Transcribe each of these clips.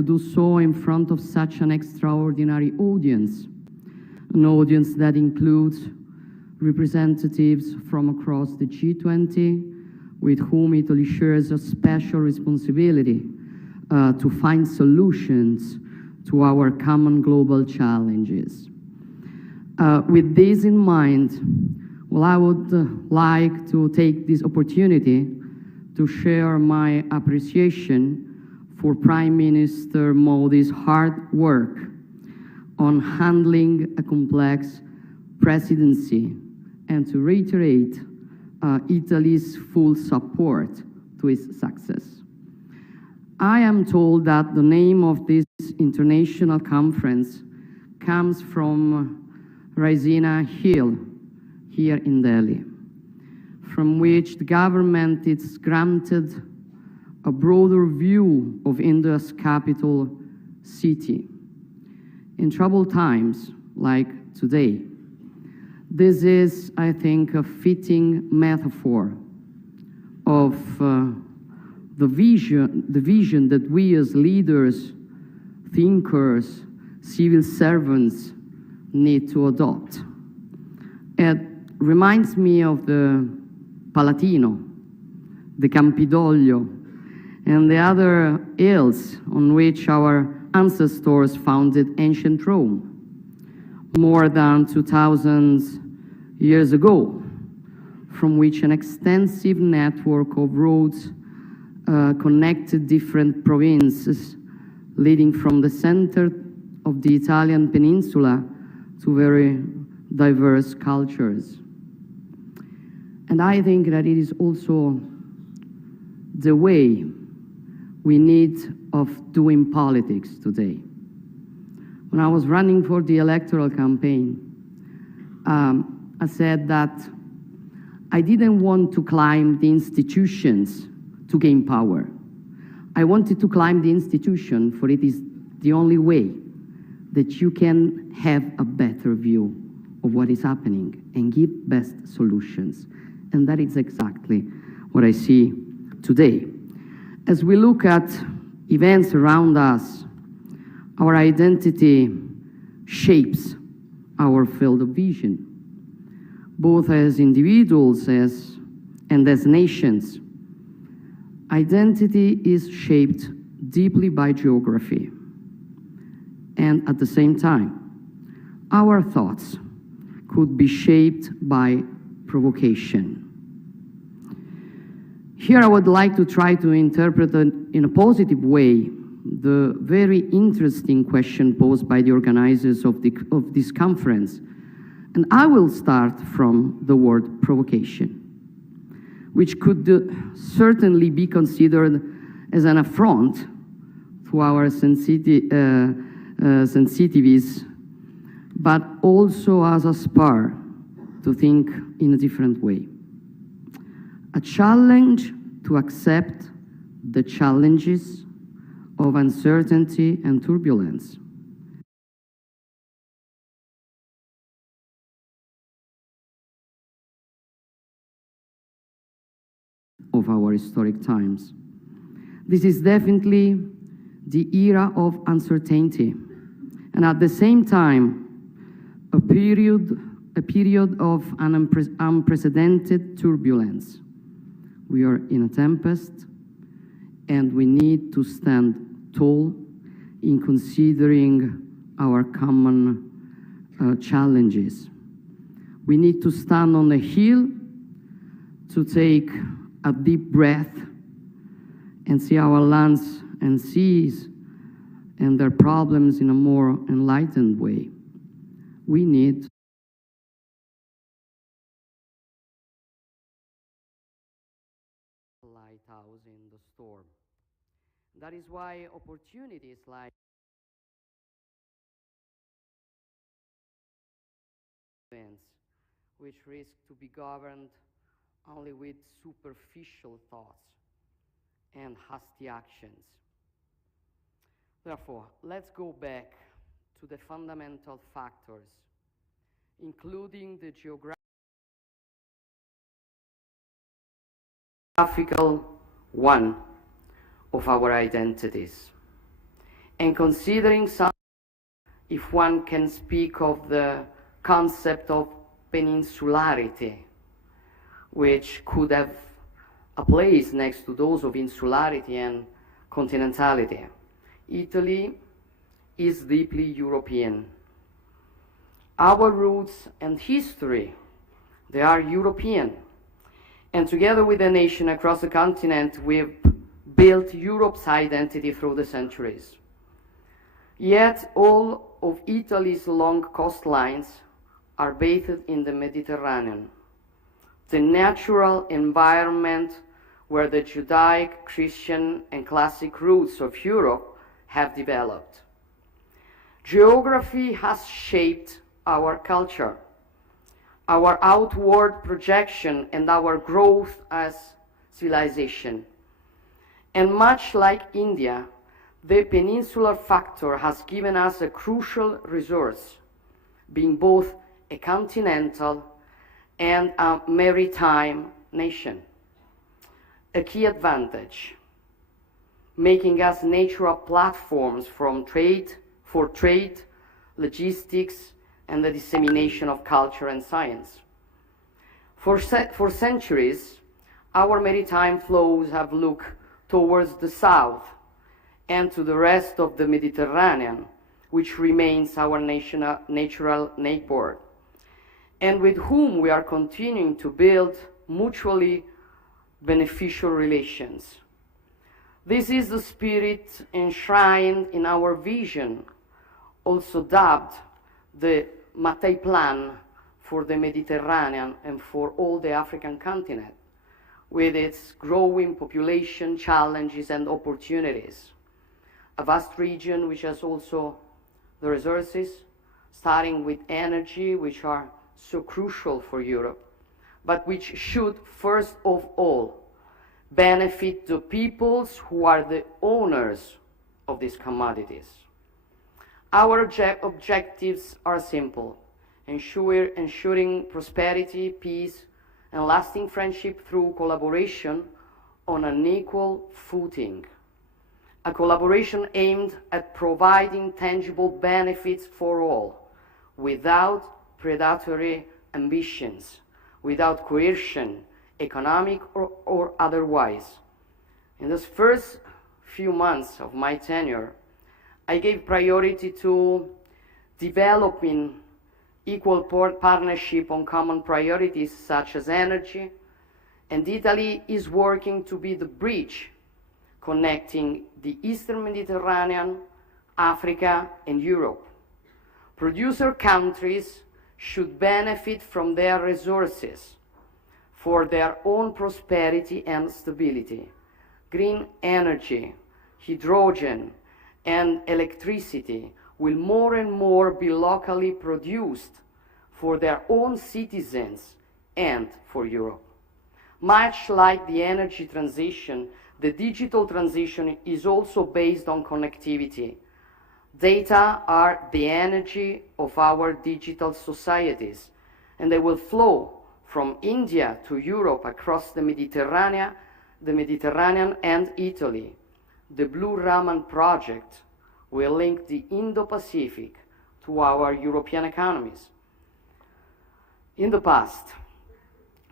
to do so in front of such an extraordinary audience, an audience that includes representatives from across the G20, with whom Italy shares a special responsibility to find solutions to our common global challenges. With this in mind, well, I would like to take this opportunity to share my appreciation for Prime Minister Modi's hard work on handling a complex presidency and to reiterate Italy's full support to its success. I am told that the name of this international conference comes from Raisina Hill here in Delhi, from which the government is granted a broader view of India's capital city. In troubled times like today, this is, I think, a fitting metaphor of the vision that we as leaders, thinkers, civil servants need to adopt. It reminds me of the Palatino, the Campidoglio, and the other hills on which our ancestors founded ancient Rome more than 2,000 years ago, from which an extensive network of roads connected different provinces, leading from the center of the Italian peninsula to very diverse cultures. And I think that it is also the way we need of doing politics today. When I was running for the electoral campaign, I said that I didn't want to climb the institutions to gain power. I wanted to climb the institution, for it is the only way that you can have a better view of what is happening and give best solutions. And that is exactly what I see today. As we look at events around us, our identity shapes our field of vision, both as individuals and as nations. Identity is shaped deeply by geography, and at the same time, our thoughts could be shaped by provocation. Here I would like to try to interpret in a positive way the very interesting question posed by the organizers of this conference. And I will start from the word provocation, which could certainly be considered as an affront to our sensitivities, but also as a spur to think in a different way. A challenge to accept the challenges of uncertainty and turbulence. Of our historic times. This is definitely the era of uncertainty, and at the same time, a period of unprecedented turbulence. We are in a tempest, and we need to stand tall in considering our common challenges. We need to stand on the hill to take a deep breath and see our lands and seas and their problems in a more enlightened way. We need a lighthouse in the storm. That is why opportunities like events, which risk to be governed only with superficial thoughts and hasty actions. Therefore, let's go back to the fundamental factors, including the geographical one of our identities, And considering some, if one can speak of the concept of peninsularity, which could have a place next to those of insularity and continentality. Italy is deeply European. Our roots and history, they are European. And together with the nation across the continent, we've built Europe's identity through the centuries. Yet all of Italy's long coastlines are bathed in the Mediterranean, the natural environment where the Judaic, Christian, and classic roots of Europe have developed. Geography has shaped our culture, our outward projection, and our growth as civilization. And much like India, the peninsular factor has given us a crucial resource, being both a continental and a maritime nation. A key advantage, making us natural platforms for trade, logistics, and the dissemination of culture and science. For centuries, our maritime flows have looked towards the south and to the rest of the Mediterranean, which remains our natural neighbor, and with whom we are continuing to build mutually beneficial relations. This is the spirit enshrined in our vision, also dubbed the Mattei Plan for the Mediterranean and for all the African continent, with its growing population, challenges, and opportunities. A vast region which has also the resources, starting with energy, which are so crucial for Europe, but which should first of all benefit the peoples who are the owners of these commodities. Our objectives are simple: ensuring prosperity, peace, and lasting friendship through collaboration on an equal footing. A collaboration aimed at providing tangible benefits for all, without predatory ambitions, without coercion, economic or otherwise. In those first few months of my tenure, I gave priority to developing equal partnership on common priorities such as energy, and Italy is working to be the bridge connecting the Eastern Mediterranean, Africa, and Europe. Producer countries should benefit from their resources for their own prosperity and stability. Green energy, hydrogen, and electricity will more and more be locally produced for their own citizens and for Europe. Much like the energy transition, the digital transition is also based on connectivity. Data are the energy of our digital societies, and they will flow from India to Europe across the Mediterranean and Italy. The 𝗗𝗶𝗀𝗰𝗹 project will link the Indo-Pacific to our European economies. In the past,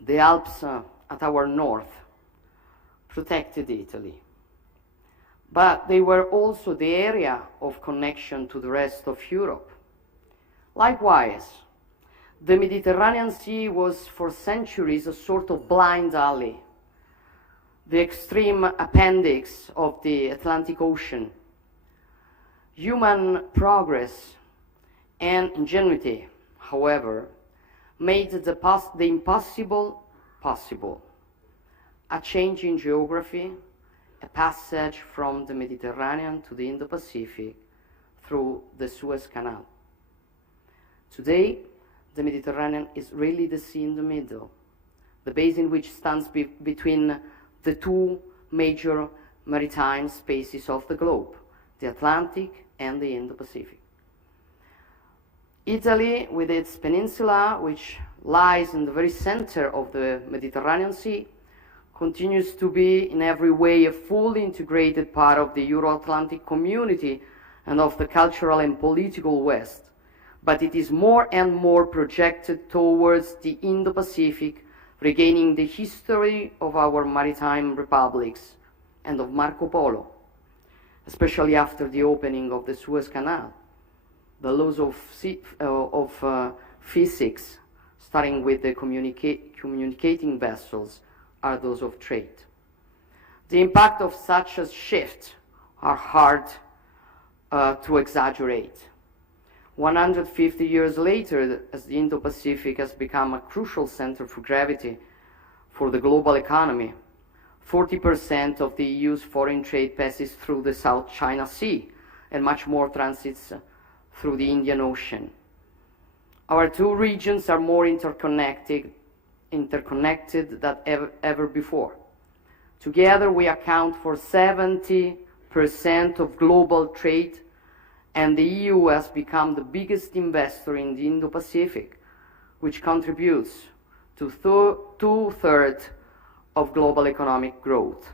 the Alps at our north protected Italy, but they were also the area of connection to the rest of Europe. Likewise, the Mediterranean Sea was for centuries a sort of blind alley, the extreme appendix of the Atlantic Ocean. Human progress and ingenuity, however, made the impossible possible. A change in geography, a passage from the Mediterranean to the Indo-Pacific through the Suez Canal. Today, the Mediterranean is really the sea in the middle, the basin which stands between the two major maritime spaces of the globe, the Atlantic and the Indo-Pacific. Italy, with its peninsula, which lies in the very center of the Mediterranean Sea, continues to be in every way a fully integrated part of the Euro-Atlantic community and of the cultural and political West, but it is more and more projected towards the Indo-Pacific, regaining the history of our maritime republics and of Marco Polo, especially after the opening of the Suez Canal. The laws of physics, starting with the communicating vessels, are those of trade. The impact of such a shift are hard to exaggerate. 150 years later, as the Indo-Pacific has become a crucial center for gravity for the global economy, 40% of the EU's foreign trade passes through the South China Sea, and much more transits through the Indian Ocean. Our two regions are more interconnected than ever before. Together, we account for 70% of global trade, and the EU has become the biggest investor in the Indo-Pacific, which contributes to two-thirds of global economic growth.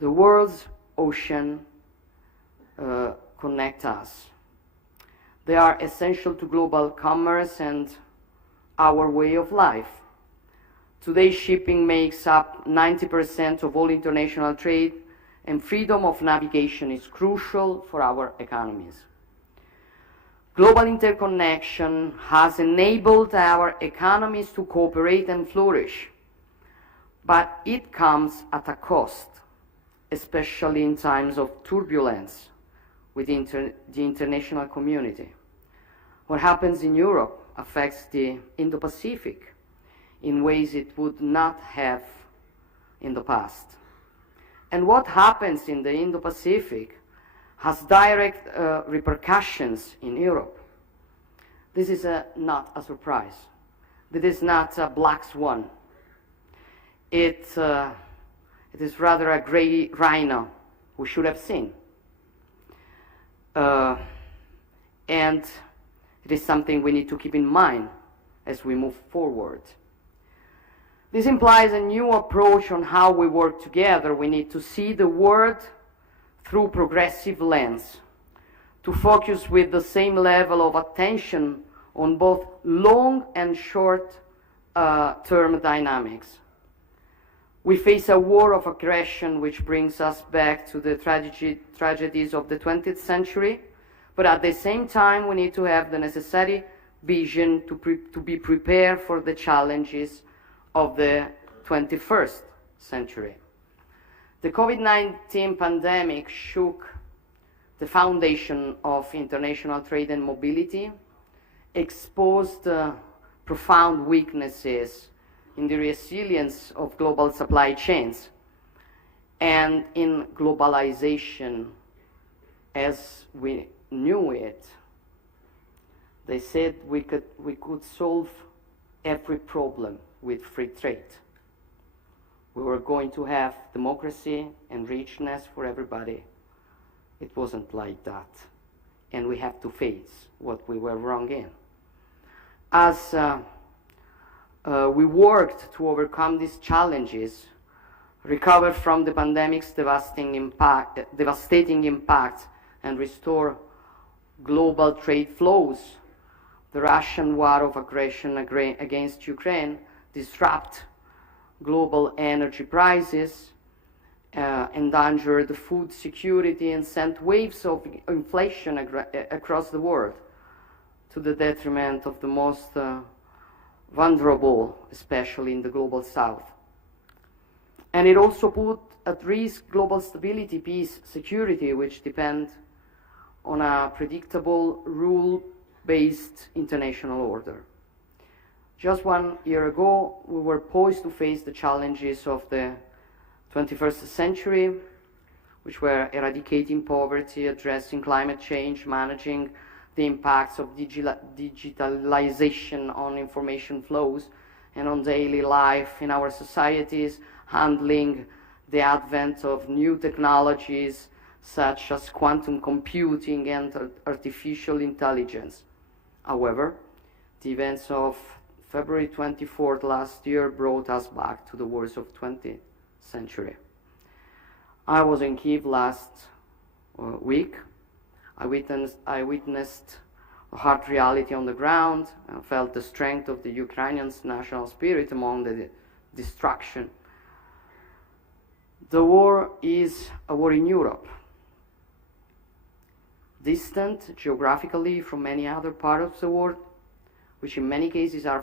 The world's oceans connect us. They are essential to global commerce and our way of life. Today, shipping makes up 90% of all international trade, and freedom of navigation is crucial for our economies. Global interconnection has enabled our economies to cooperate and flourish, but it comes at a cost, especially in times of turbulence within the international community. What happens in Europe affects the Indo-Pacific in ways it would not have in the past. And what happens in the Indo-Pacific has direct repercussions in Europe. This is not a surprise. This is not a black swan. It is rather a gray rhino we should have seen. And it is something we need to keep in mind as we move forward. This implies a new approach on how we work together. We need to see the world through progressive lens, to focus with the same level of attention on both long and short-term dynamics. We face a war of aggression which brings us back to the tragedies of the 20th century, but at the same time we need to have the necessary vision to be prepared for the challenges of the 21st century. The COVID-19 pandemic shook the foundation of international trade and mobility, exposed profound weaknesses in the resilience of global supply chains and in globalization as we knew it. They said we could solve every problem with free trade. We were going to have democracy and richness for everybody. It wasn't like that. And we have to face what we were wrong in. As we worked to overcome these challenges, recover from the pandemic's devastating impact, and restore global trade flows, the Russian war of aggression against Ukraine disrupt global energy prices, endangered food security, and sent waves of inflation across the world to the detriment of the most vulnerable, especially in the global south. And it also put at risk global stability, peace, security, which depend on a predictable, rule-based international order. Just 1 year ago, we were poised to face the challenges of the 21st century, which were eradicating poverty, addressing climate change, managing the impacts of digitalization on information flows and on daily life in our societies, handling the advent of new technologies such as quantum computing and artificial intelligence. However, the events of February 24th last year brought us back to the wars of 20th century. I was in Kiev last week, I witnessed a hard reality on the ground, and felt the strength of the Ukrainians' national spirit among the destruction. The war is a war in Europe, distant geographically from many other parts of the world, which in many cases are